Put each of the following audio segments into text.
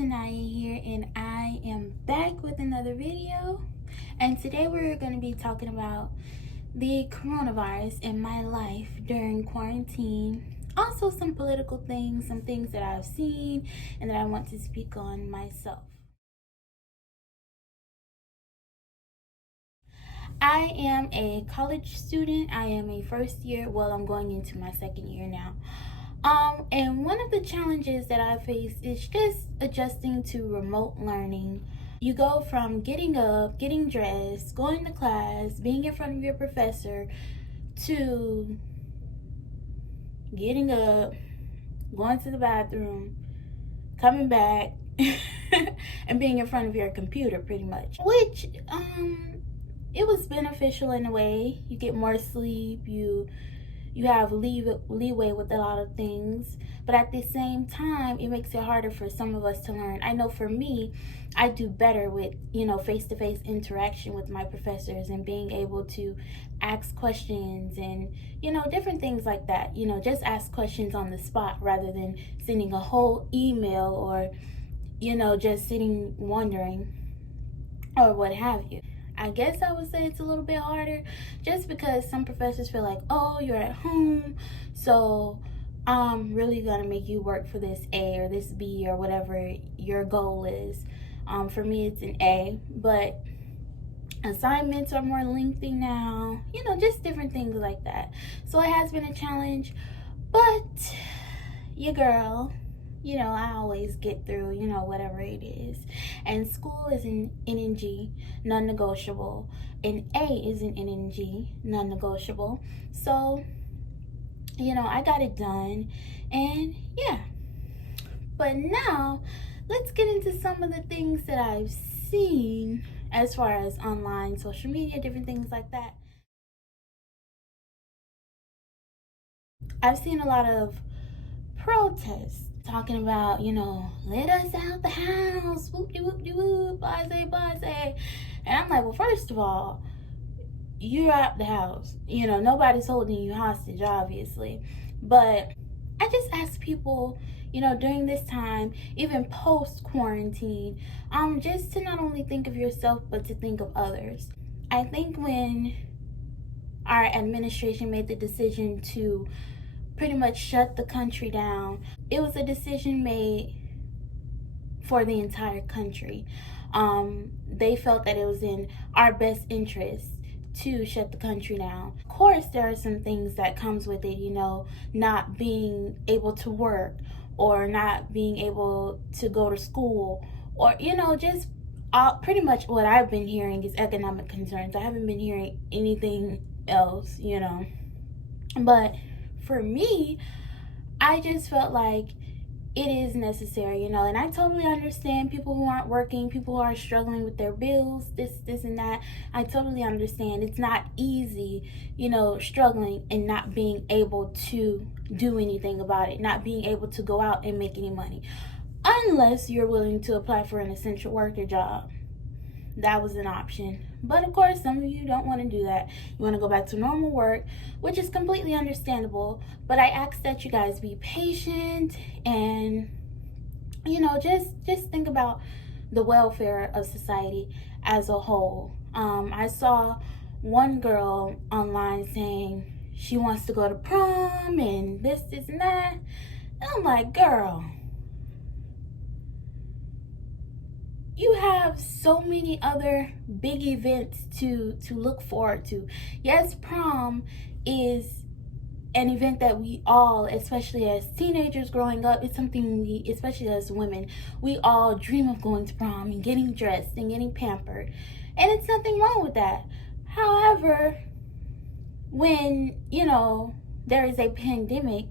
Tanaya here, and I am back with another video. And today we're going to be talking about the coronavirus in my life during quarantine. Also some political things, some things that I've seen and that I want to speak on myself. I am a college student. I am a first year. Well, I'm going into my second year now. And one of the challenges that I face is just adjusting to remote learning. You go from getting up, getting dressed, going to class, being in front of your professor, to getting up, going to the bathroom, coming back, and being in front of your computer pretty much. Which, it was beneficial in a way. You get more sleep, you have leeway with a lot of things, but at the same time it makes it harder for some of us to learn. I know for me, I do better with face-to-face interaction with my professors and being able to ask questions and different things like that. Just ask questions on the spot rather than sending a whole email or just sitting wondering or what have you. I guess I would say it's a little bit harder just because some professors feel like, oh, you're at home, so I'm really gonna make you work for this A or this B or whatever your goal is. For me, it's an A, but assignments are more lengthy now, just different things like that. So it has been a challenge, but your girl, I always get through, whatever it is. And school is an NNG, non-negotiable. And A is an NNG, non-negotiable. So, I got it done. And yeah. But now, let's get into some of the things that I've seen as far as online, social media, different things like that. I've seen a lot of protests talking about, let us out the house, whoop-de-whoop-de-whoop, blase. And I'm like, well, first of all, you're out the house. Nobody's holding you hostage, obviously. But I just ask people, during this time, even post-quarantine, just to not only think of yourself, but to think of others. I think when our administration made the decision to pretty much shut the country down, it was a decision made for the entire country. They felt that it was in our best interest to shut the country down. Of course, there are some things that comes with it, not being able to work or not being able to go to school or, just pretty much what I've been hearing is economic concerns. I haven't been hearing anything else, But for me, I just felt like it is necessary, and I totally understand people who aren't working, people who are struggling with their bills, this and that. I totally understand. It's not easy, struggling and not being able to do anything about it, not being able to go out and make any money, unless you're willing to apply for an essential worker job. That was an option. But of course, some of you don't want to do that. You want to go back to normal work, which is completely understandable. But I ask that you guys be patient and, just think about the welfare of society as a whole. I saw one girl online saying she wants to go to prom and this and that. And I'm like, girl, you have so many other big events to look forward to. Yes, prom is an event that we all, especially as teenagers growing up, it's something we, especially as women, we all dream of going to prom and getting dressed and getting pampered. And it's nothing wrong with that. However, when, there is a pandemic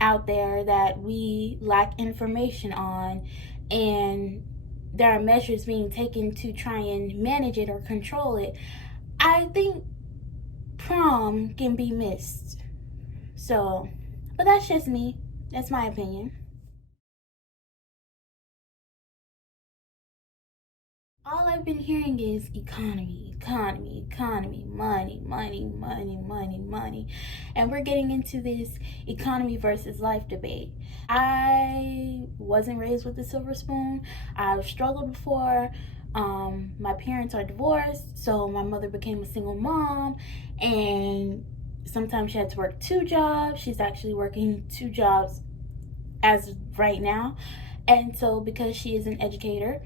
out there that we lack information on, and there are measures being taken to try and manage it or control it, I think prom can be missed. So, but that's just me. That's my opinion. All I've been hearing is economy, money. And we're getting into this economy versus life debate. I wasn't raised with a silver spoon. I've struggled before. My parents are divorced, so my mother became a single mom, and sometimes she had to work two jobs. She's actually working two jobs as of right now. And so, because she is an educator,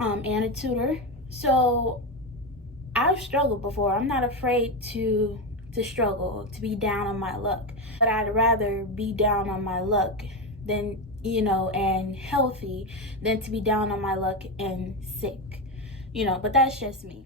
and a tutor. So I've struggled before. I'm not afraid to struggle, to be down on my luck. But I'd rather be down on my luck than, and healthy than to be down on my luck and sick. But that's just me.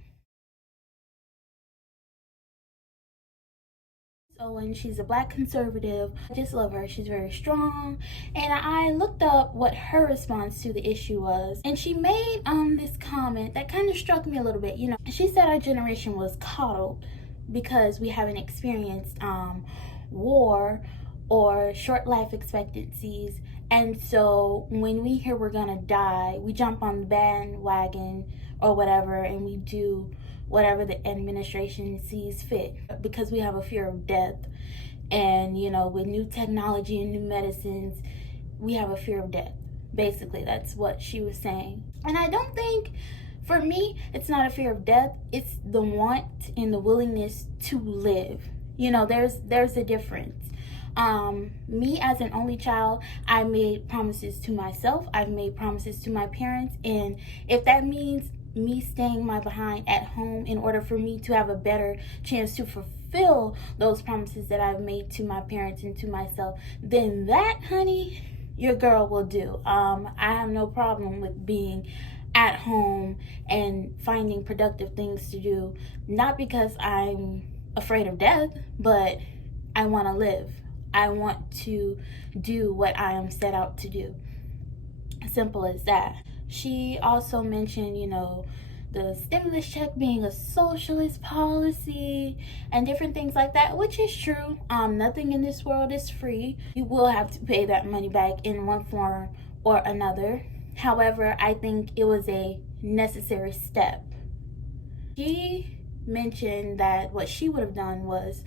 Owens, she's a black conservative. I just love her. She's very strong. And I looked up what her response to the issue was. And she made this comment that kind of struck me a little bit. She said our generation was coddled because we haven't experienced war or short life expectancies. And so when we hear we're gonna die, we jump on the bandwagon or whatever, and we do whatever the administration sees fit because we have a fear of death. And with new technology and new medicines, we have a fear of death. Basically, that's what she was saying. And I don't think, for me, it's not a fear of death, it's the want and the willingness to live. There's a difference. Me as an only child, I made promises to myself, I've made promises to my parents, and if that means me staying my behind at home in order for me to have a better chance to fulfill those promises that I've made to my parents and to myself, then that, honey, your girl will do. I have no problem with being at home and finding productive things to do, not because I'm afraid of death, but I want to live. I want to do what I am set out to do. Simple as that. She also mentioned, the stimulus check being a socialist policy and different things like that, which is true. Nothing in this world is free. You will have to pay that money back in one form or another. However, I think it was a necessary step. She mentioned that what she would have done was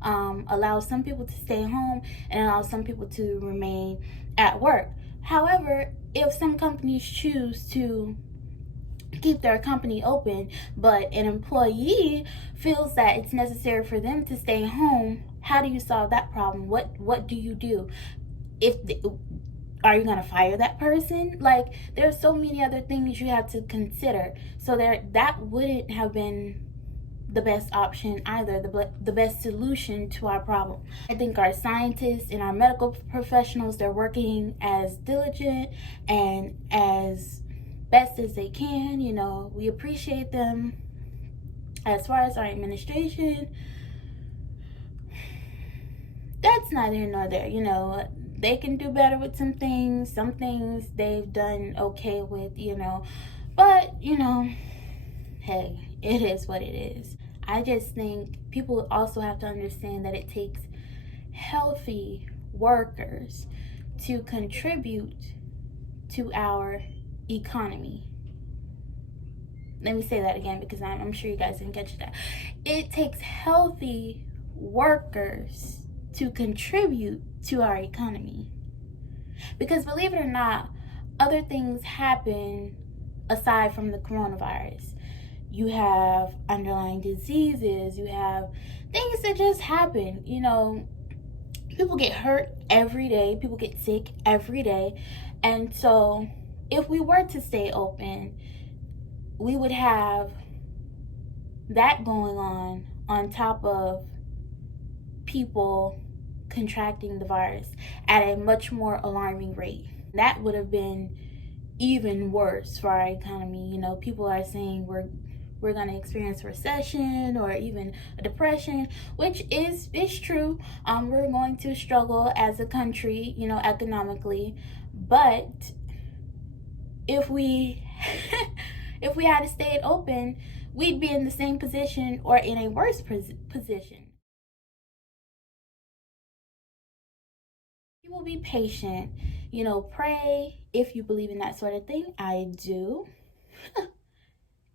allow some people to stay home and allow some people to remain at work. However, if some companies choose to keep their company open, but an employee feels that it's necessary for them to stay home, how do you solve that problem? What do you do? Are you gonna fire that person? Like, there's so many other things you have to consider. So that wouldn't have been the best option either, the best solution to our problem. I think our scientists and our medical professionals, they're working as diligent and as best as they can. We appreciate them. As far as our administration, that's neither here nor there. They can do better with some things. Some things they've done okay with, but hey, it is what it is. I just think people also have to understand that it takes healthy workers to contribute to our economy. Let me say that again, because I'm sure you guys didn't catch that. It takes healthy workers to contribute to our economy. Because believe it or not, other things happen aside from the coronavirus. You have underlying diseases, you have things that just happen. People get hurt every day, people get sick every day. And so if we were to stay open, we would have that going on top of people contracting the virus at a much more alarming rate. That would have been even worse for our economy. People are saying we're going to experience recession or even a depression, which is true. We're going to struggle as a country, economically. But if we if we had stayed open, we'd be in the same position or in a worse position. You will be patient, pray if you believe in that sort of thing. I do.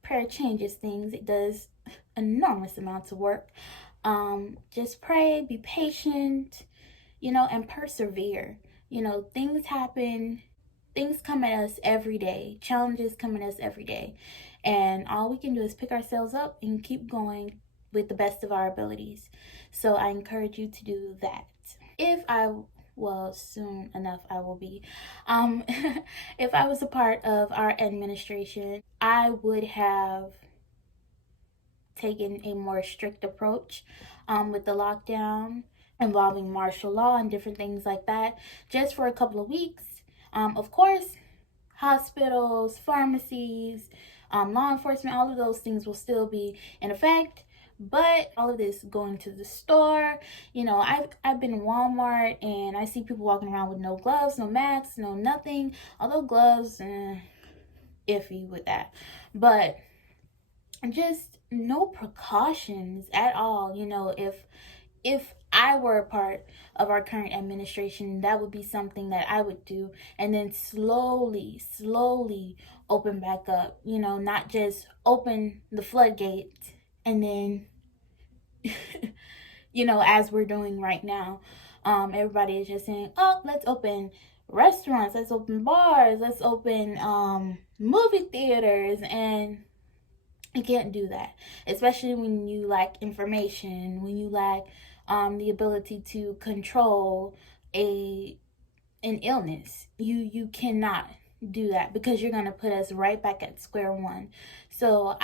Prayer changes things. It does enormous amounts of work. Just pray, be patient, and persevere. Things happen, things come at us every day, challenges come at us every day. And all we can do is pick ourselves up and keep going with the best of our abilities. So I encourage you to do that. If I well, soon enough I will be. If I was a part of our administration, I would have taken a more strict approach with the lockdown involving martial law and different things like that, just for a couple of weeks. Of course, hospitals, pharmacies, law enforcement, all of those things will still be in effect. But all of this going to the store, I've been in Walmart and I see people walking around with no gloves, no masks, no nothing. Although gloves, iffy with that. But just no precautions at all. If I were a part of our current administration, that would be something that I would do, and then slowly open back up. Not just open the floodgates and then as we're doing right now. Everybody is just saying, oh, let's open restaurants, let's open bars, let's open movie theaters, and you can't do that, especially when you lack information, when you lack the ability to control an illness. You cannot do that, because you're going to put us right back at square one. So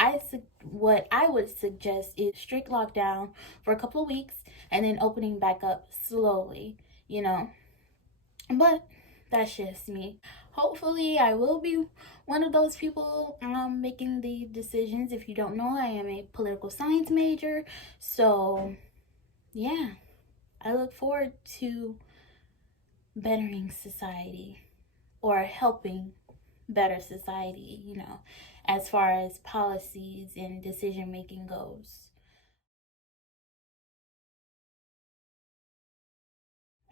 what I would suggest is strict lockdown for a couple of weeks and then opening back up slowly, but that's just me. Hopefully I will be one of those people making the decisions. If you don't know, I am a political science major, so yeah, I look forward to bettering society, or helping better society, as far as policies and decision making goes.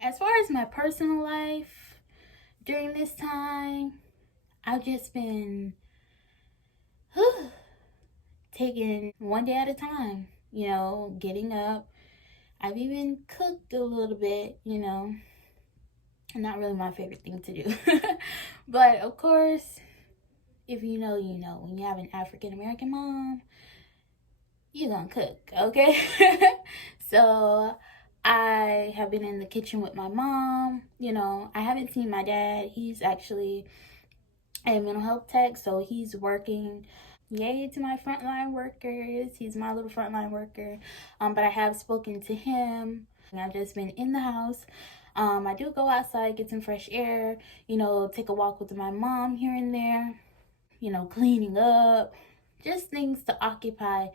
As far as my personal life, during this time, I've just been taking one day at a time, getting up. I've even cooked a little bit, not really my favorite thing to do. But of course, if you know, when you have an African American mom, you're gonna cook, okay? So I have been in the kitchen with my mom. I haven't seen my dad. He's actually a mental health tech, so he's working. Yay to my frontline workers. He's my little frontline worker. But I have spoken to him. I've just been in the house. I do go outside, get some fresh air, take a walk with my mom here and there, cleaning up, just things to occupy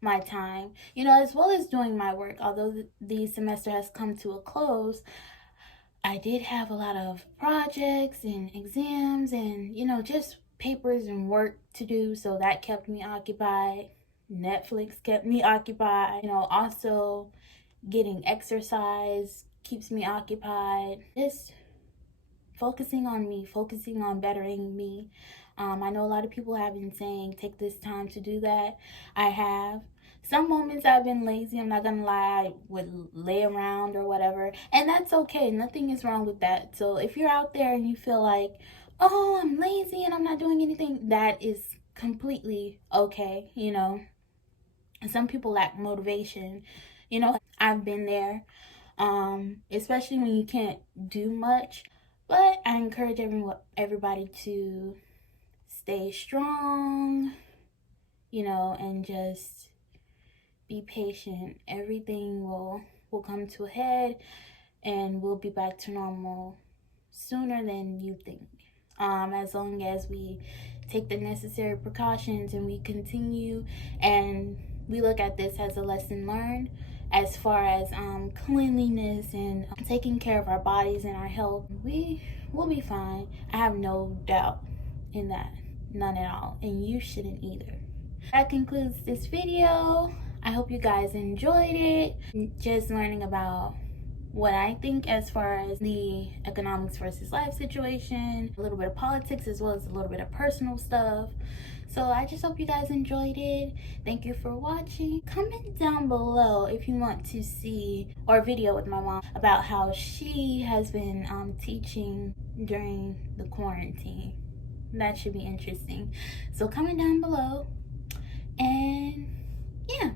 my time, as well as doing my work. Although the semester has come to a close, I did have a lot of projects and exams and, just papers and work to do. So that kept me occupied. Netflix kept me occupied. Also getting exercise keeps me occupied. Just focusing on me, focusing on bettering me. I know a lot of people have been saying, take this time to do that. I have. Some moments I've been lazy, I'm not gonna lie. I would lay around or whatever, and that's okay. Nothing is wrong with that. So if you're out there and you feel like, oh, I'm lazy and I'm not doing anything, that is completely okay. Some people lack motivation. I've been there, especially when you can't do much. But I encourage everybody to stay strong, and just be patient. Everything will come to a head, and we'll be back to normal sooner than you think. As long as we take the necessary precautions and we continue and we look at this as a lesson learned, as far as cleanliness and taking care of our bodies and our health, we will be fine. I have no doubt in that. None at all. And you shouldn't either. That concludes this video. I hope you guys enjoyed it. Just learning about what I think as far as the economics versus life situation, a little bit of politics, as well as a little bit of personal stuff. So I just hope you guys enjoyed it. Thank you for watching. Comment down below if you want to see or a video with my mom about how she has been teaching during the quarantine. That should be interesting. So comment down below, and yeah.